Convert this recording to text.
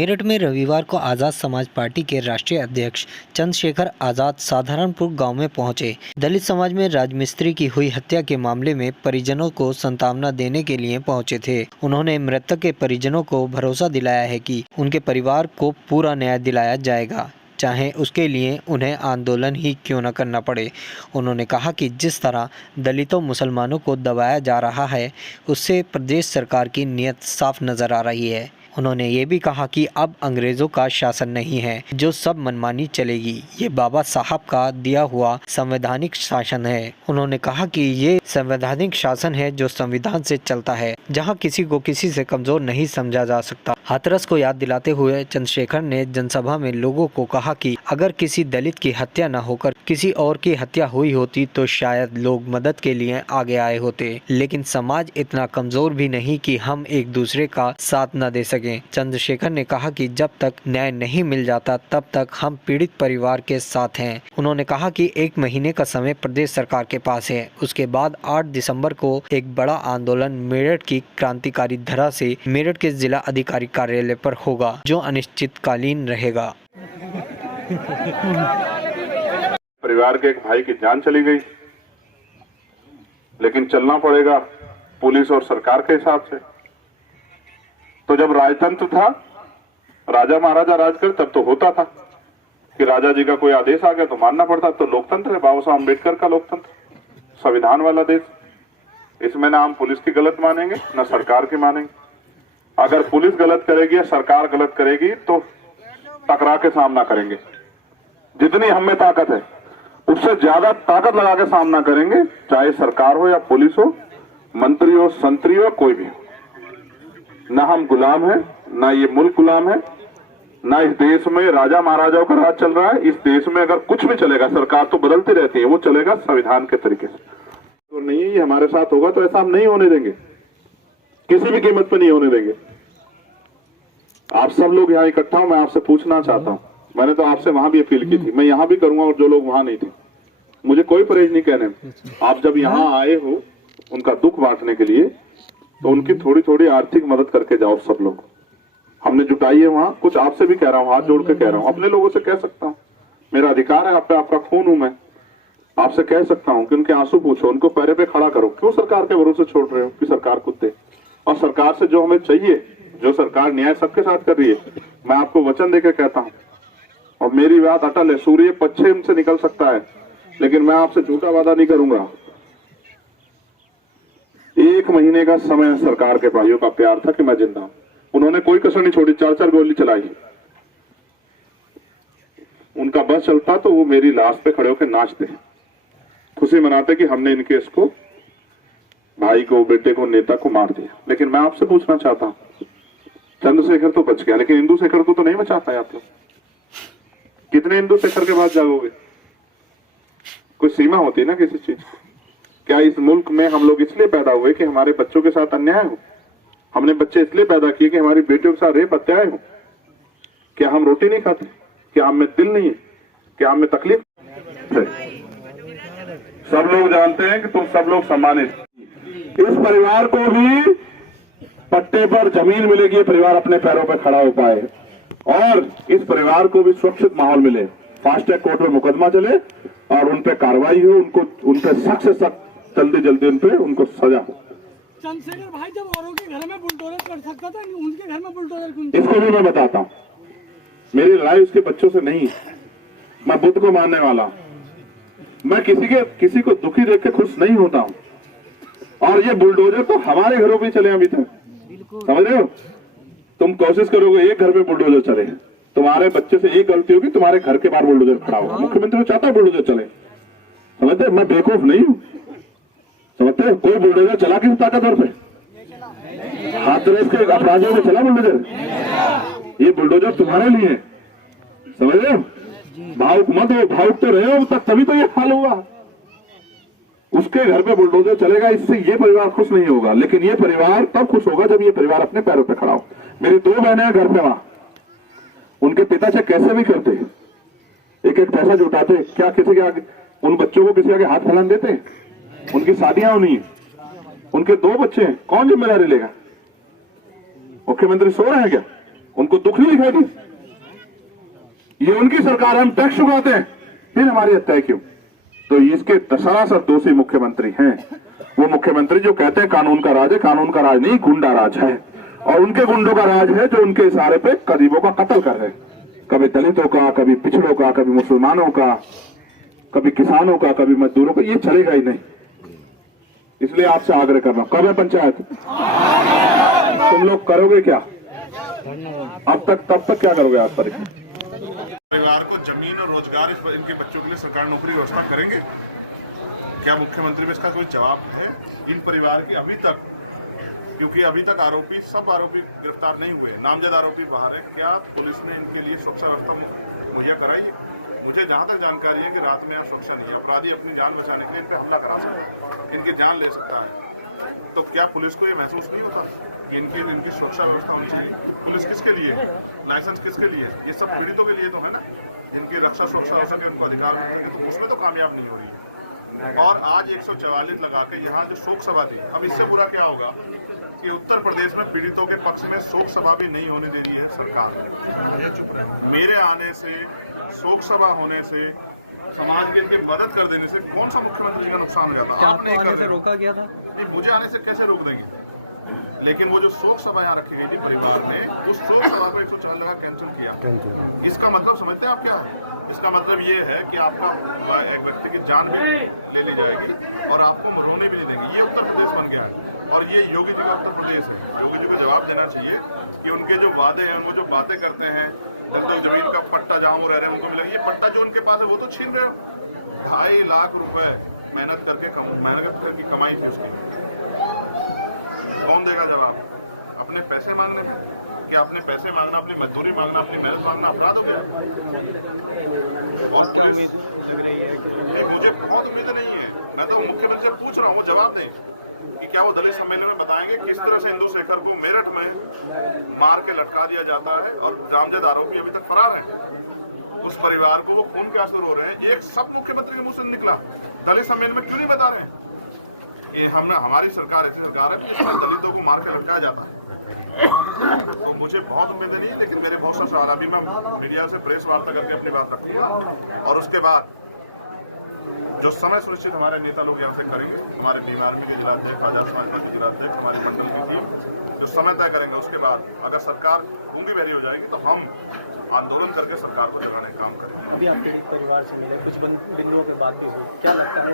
मेरठ में रविवार को आज़ाद समाज पार्टी के राष्ट्रीय अध्यक्ष चंद्रशेखर आज़ाद साधारणपुर गांव में पहुंचे। दलित समाज में राजमिस्त्री की हुई हत्या के मामले में परिजनों को सांत्वना देने के लिए पहुंचे थे। उन्होंने मृतक के परिजनों को भरोसा दिलाया है कि उनके परिवार को पूरा न्याय दिलाया जाएगा, चाहे उसके लिए उन्हें आंदोलन ही क्यों न करना पड़े। उन्होंने कहा कि जिस तरह दलितों मुसलमानों को दबाया जा रहा है, उससे प्रदेश सरकार की नीयत साफ नज़र आ रही है। उन्होंने ये भी कहा कि अब अंग्रेज़ों का शासन नहीं है जो सब मनमानी चलेगी, ये बाबा साहब का दिया हुआ संवैधानिक शासन है। उन्होंने कहा कि ये संवैधानिक शासन है जो संविधान से चलता है, जहां किसी को किसी से कमज़ोर नहीं समझा जा सकता। हाथरस को याद दिलाते हुए चंद्रशेखर ने जनसभा में लोगों को कहा कि अगर किसी दलित की हत्या न होकर किसी और की हत्या हुई होती तो शायद लोग मदद के लिए आगे आए होते, लेकिन समाज इतना कमज़ोर भी नहीं कि हम एक दूसरे का साथ न दे सकें। चंद्रशेखर ने कहा कि जब तक न्याय नहीं मिल जाता तब तक हम पीड़ित परिवार के साथ हैं। उन्होंने कहा कि 1 महीने का समय प्रदेश सरकार के पास है। उसके बाद 8 दिसंबर को एक बड़ा आंदोलन मेरठ की क्रांतिकारी धरा से मेरठ के जिला अधिकारी कार्यालय पर होगा, जो अनिश्चितकालीन रहेगा। परिवार के एक भाई की जान चली गई, लेकिन चलना पड़ेगा पुलिस और सरकार के हिसाब से। तो जब राजतंत्र था, राजा महाराजा राज कर, तब तो होता था कि राजा जी का कोई आदेश आ गया तो मानना पड़ता। तो लोकतंत्र है, बाबा साहब अम्बेडकर का लोकतंत्र, संविधान वाला देश। इसमें ना हम पुलिस की गलत मानेंगे ना सरकार की मानेंगे। अगर पुलिस गलत करेगी या सरकार गलत करेगी तो टकरा के सामना करेंगे। जितनी हम में ताकत है उससे ज्यादा ताकत लगा के सामना करेंगे, चाहे सरकार हो या पुलिस हो, मंत्री हो, संतरी हो, कोई भी हो। ना हम गुलाम हैं, ना ये मुल्क गुलाम है, ना इस देश में राजा महाराजाओं का राज चल रहा है। इस देश में अगर कुछ भी चलेगा, सरकार तो बदलती रहती है, वो चलेगा संविधान के तरीके से। तो नहीं, ये हमारे साथ होगा तो ऐसा हम नहीं होने देंगे, किसी भी कीमत पर नहीं होने देंगे। आप सब लोग यहाँ इकट्ठा हो, मैं आपसे पूछना चाहता हूँ, मैंने तो आपसे वहां भी अपील की थी, मैं यहाँ भी करूंगा और जो लोग वहां नहीं थे, मुझे कोई परहेज नहीं कहने। आप जब यहाँ आए हो उनका दुख बांटने के लिए, तो उनकी थोड़ी थोड़ी आर्थिक मदद करके जाओ। सब लोग हमने जुटाई है वहां, कुछ आपसे भी कह रहा हूँ, हाथ जोड़ के कह रहा हूँ, अपने लोगों से कह सकता हूँ, मेरा अधिकार है, आप पे आपका खून हूं मैं, आपसे कह सकता हूँ कि उनके आंसू पूछो, उनको पैरे पे खड़ा करो। क्यों सरकार के भरोसे छोड़ रहे हो कि सरकार कुछ दे? और सरकार से जो हमें चाहिए, जो सरकार न्याय सबके साथ कर रही है, मैं आपको वचन देकर कहता हूँ और मेरी बात अटल है, सूर्य पश्चिम से निकल सकता है लेकिन मैं आपसे झूठा वादा नहीं करूंगा। 1 महीने का समय सरकार के भाइयों का प्यार था कि मैं जिंदा हूं। उन्होंने कोई कसर नहीं छोड़ी, 4-4 गोली चलाई। उनका बस चलता तो वो मेरी लाश पे खड़े होकर नाचते, खुशी मनाते कि हमने इनके इसको, भाई को, बेटे को, नेता को मार दिया। लेकिन मैं आपसे पूछना चाहता हूं, चंद्रशेखर तो बच गया, लेकिन इंदुशेखर को तो नहीं बचा पाए आप लोग। कितने इंदुशेखर के बाद जागोगे? कोई सीमा होती है ना किसी चीज की। क्या इस मुल्क में हम लोग इसलिए पैदा हुए कि हमारे बच्चों के साथ अन्याय हो? हमने बच्चे इसलिए पैदा किए कि हमारी बेटियों के साथ रेप हत्याएं हो? क्या हम रोटी नहीं खाते? क्या हम में दिल नहीं है? क्या हम में तकलीफ है? सब लोग जानते हैं कि तुम सब लोग सम्मानित। इस परिवार को भी पट्टे पर जमीन मिलेगी, ये परिवार अपने पैरों पर खड़ा हो पाए और इस परिवार को भी सुरक्षित माहौल मिले, फास्ट ट्रैक कोर्ट में मुकदमा चले और उन पे कार्रवाई हो, उनको उन पे सख्त से सख्त जल्दी उन पे उनको सजा हो। चंद्रशेखर भाई जब औरों के घर में बुलडोजर कर सकता था, उनके घर में बुलडोजर क्यों? इसको भी मैं बताता हूँ, मेरी लड़ाई उसके बच्चों से नहीं, मैं बुद्ध को मानने वाला हूँ। मैं किसी को दुखी देख के खुश नहीं होता हूँ। और ये बुलडोजर तो हमारे घरों पे चले अभी तक, समझ रहे हो? तुम कोशिश करोगे एक घर में बुलडोजर चले, तुम्हारे बच्चे से एक गलती होगी, तुम्हारे घर के बाहर बुलडोजर खड़ा होगा। मुख्यमंत्री चाहता है बुलडोजर चले, समझते? मैं बेवकूफ नहीं हूँ, समझते? कोई बुलडोजर चला किसी ताकतवर पे? हाथरस के अपराधियों में चला बुलडोजर? ये बुलडोजर तुम्हारे लिए, समझ रहे हो? भावुक मत हो, भावुक तो रहे हो तक, तभी तो ये हाल हुआ। उसके घर पे बुलडोजर चलेगा, इससे ये परिवार खुश नहीं होगा, लेकिन ये परिवार तब खुश होगा जब ये परिवार अपने पैरों पे खड़ा हो। मेरी 2 बहनें हैं घर पे, वहां उनके पिता से कैसे भी करते, एक पैसा जुटाते, क्या किसी के आगे उन बच्चों को किसी आगे हाथ फैलाने देते? उनकी शादियां होनी है, उनके 2 बच्चे हैं, कौन जिम्मेदारी लेगा? मुख्यमंत्री सो रहे हैं क्या? उनको दुख नहीं दिखाई दी? ये उनकी सरकार है, हम टैक्स चुकाते हैं, फिर हमारी हत्या क्यों? तो इसके सरासर दोषी मुख्यमंत्री हैं। वो मुख्यमंत्री जो कहते हैं कानून का राज है, कानून का राज नहीं, गुंडा राज है। और उनके गुंडों का राज है जो उनके इशारे पे गरीबों का कत्ल कर रहे हैं, कभी दलितों का, कभी पिछड़ों का, कभी मुसलमानों का, कभी किसानों का, कभी मजदूरों का। ये चलेगा ही नहीं। इसलिए आपसे आग्रह कर रहा हूं, कब है पंचायत? तुम लोग करोगे क्या? अब तक तब तक क्या करोगे आप? परिवार को जमीन और रोजगार इनके बच्चों के लिए सरकार नौकरी व्यवस्था करेंगे? क्या मुख्यमंत्री में इसका कोई जवाब है? इन परिवार के अभी तक, क्योंकि अभी तक सब आरोपी गिरफ्तार नहीं हुए, नामजद आरोपी बाहर है, क्या पुलिस ने इनके लिए सुरक्षा व्यवस्था मुहैया कराई है? मुझे जहां तक जानकारी है कि रात में सुरक्षा नहीं है, अपराधी अपनी जान बचाने के लिए इन पे हमला करा सकता है, इनकी जान ले सकता है। तो क्या पुलिस को ये महसूस नहीं होता कि इनकी सुरक्षा व्यवस्था होनी चाहिए? पुलिस किसके लिए, लाइसेंस किसके लिए? ये सब पीड़ितों के लिए तो है ना, इनकी रक्षा सुरक्षा हो सके, उनको अधिकार मिल सके, तो उसमें तो कामयाब नहीं हो रही है। और आज 144 लगा के यहाँ जो शोक सभा थी, अब इससे बुरा क्या होगा कि उत्तर प्रदेश में पीड़ितों के पक्ष में शोक सभा भी नहीं होने दे रही है सरकार। मेरे आने से, शोक सभा होने से, समाज के लिए मदद कर देने से कौन सा मुख्यमंत्री का नुकसान हो जाता? आपने आने से रोका गया था? नहीं, मुझे आने से कैसे रोक देंगे? लेकिन वो जो शोक सभा यहाँ रखी गई थी परिवार ने, उस शोक सभा को 104 लगा कैंसिल किया। इसका मतलब समझते हैं आप क्या? इसका मतलब ये है कि आपका एक व्यक्ति की जान भी ले ली जाएगी और आपको रोने भी नहीं देंगे। ये उत्तर प्रदेश बन गया है और ये योगी जी का उत्तर प्रदेश है। योगी जी को जवाब देना चाहिए कि उनके जो वादे हैं, वो जो बातें करते हैं, तो जमीन का पट्टा जहाँ वो रह रहे हैं उनको मिलेगा, ये पट्टा जो उनके पास है वो तो छीन रहे हो। 2.5 लाख रुपए मेहनत करके कमाई थी उसकी, कौन देगा जवाब? अपने पैसे मांगने में? क्या अपने पैसे मांगना, अपनी मजदूरी मांगना, अपनी मेहनत मांगना अपराध हो गया? और मुझे बहुत उम्मीद नहीं है। मैं तो मुख्यमंत्री से पूछ रहा हूँ, जवाब दें कि क्या वो दलित सम्मेलन में बताएंगे किस तरह से इंदु शेखर को मेरठ में मार के लटका दिया जाता है और नामजद आरोपी अभी तक फरार है। उस परिवार को वो खून के आंसू रो रहे हैं। एक सब मुख्यमंत्री के मुंह से निकला, दलित सम्मेलन में क्यों नहीं बता रहे हैं? ये हमारी सरकार ऐसी सरकार है जिसमें दलितों को मार के लटकाया जाता है। तो मुझे बहुत उम्मीद नहीं, लेकिन मेरे बहुत सा सवाल अभी मैं मीडिया से प्रेस वार्ता करके अपनी बात रखूंगा और उसके बाद जो समय सुनिश्चित हमारे नेता लोग यहाँ से करेंगे, हमारे बीमार आर्मी के जिलाध्यक्ष, आजाद समाज पार्टी जिलाध्यक्ष, हमारे मंडल की टीम जो समय तय करेंगे, उसके बाद अगर सरकार गूंगी बहरी हो जाएगी तो हम आंदोलन करके सरकार को जगाने का काम करेंगे। अभी आपके परिवार से मिले, कुछ बिंदुओं पे बात भी हुई, क्या लगता है?